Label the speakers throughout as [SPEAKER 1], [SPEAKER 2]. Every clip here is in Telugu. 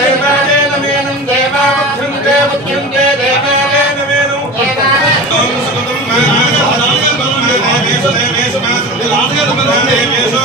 [SPEAKER 1] Amen.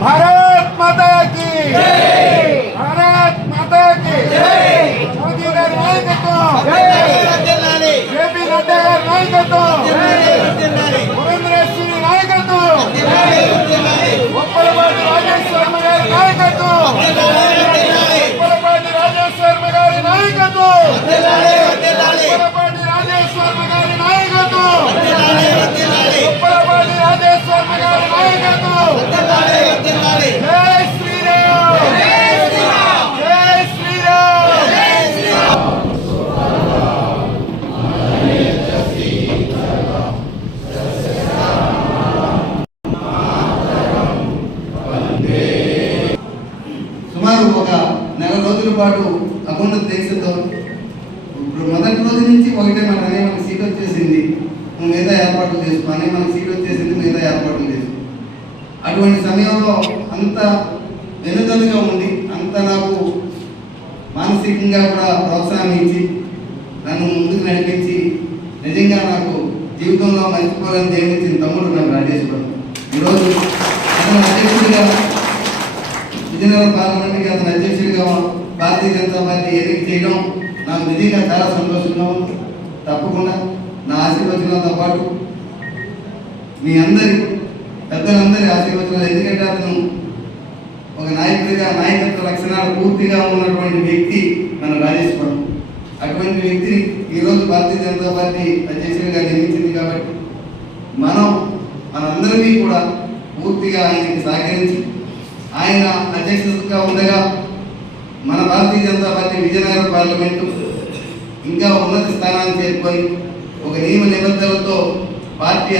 [SPEAKER 1] భారత్ మాతాకి భారత్ మాతాకి మోదీ గారి నాయకత్వం జేపీ నడ్డా గారి నాయకత్వం
[SPEAKER 2] సుమారు ఒక నెల రోజుల పాటు అకౌంట్ దీక్షతో ఇప్పుడు మొదటి రోజు నుంచి ఒకటే మన అనే మనకి సీట్ వచ్చేసింది. నువ్వు మిగతా ఏర్పాట్లు చేసుకో అనే మనకి సీట్ వచ్చేసింది మిగతా ఏర్పాట్లు చేసుకో అటువంటి సమయంలో అంత వెనుదలుగా ఉండి అంత నాకు మానసికంగా కూడా ప్రోత్సాహం ఇచ్చి నన్ను ముందుకు నడిపించి నిజంగా నాకు జీవితంలో మర్చిపోవాలని దేవుడిచ్చిన తమ్ముడు నాకు రాజేశ్వరం ఈరోజు అతను అధ్యక్షుడిగా విజయనగరం పార్లమెంట్కి అతను అధ్యక్షుడిగా భారతీయ జనతా పార్టీ ఎన్నిక చేయడం నాకు నిజంగా చాలా సంతోషంగా ఉంది. తప్పకుండా నా ఆశీర్వచనాలతో పాటు మీ అందరి పెద్దలందరి ఆశీర్వచనాలు. ఎందుకంటే అతను ఒక నాయకుడిగా నాయకత్వ లక్షణాలు పూర్తిగా ఉన్నటువంటి వ్యక్తి మన రాజేశ్వరం. అటువంటి వ్యక్తిని ఈరోజు భారతీయ జనతా పార్టీ అధ్యక్షుడిగా నియమించింది కాబట్టి మనం మనందరినీ కూడా పూర్తిగా ఆయనకి సహకరించి ఆయన అధ్యక్షతగా ఉండగా మన భారతీయ జనతా పార్టీ విజయనగరం పార్లమెంటు ఇంకా ఉన్నత స్థానాన్ని చేరుకొని ఒక నియమ నిబంధనలతో పార్టీ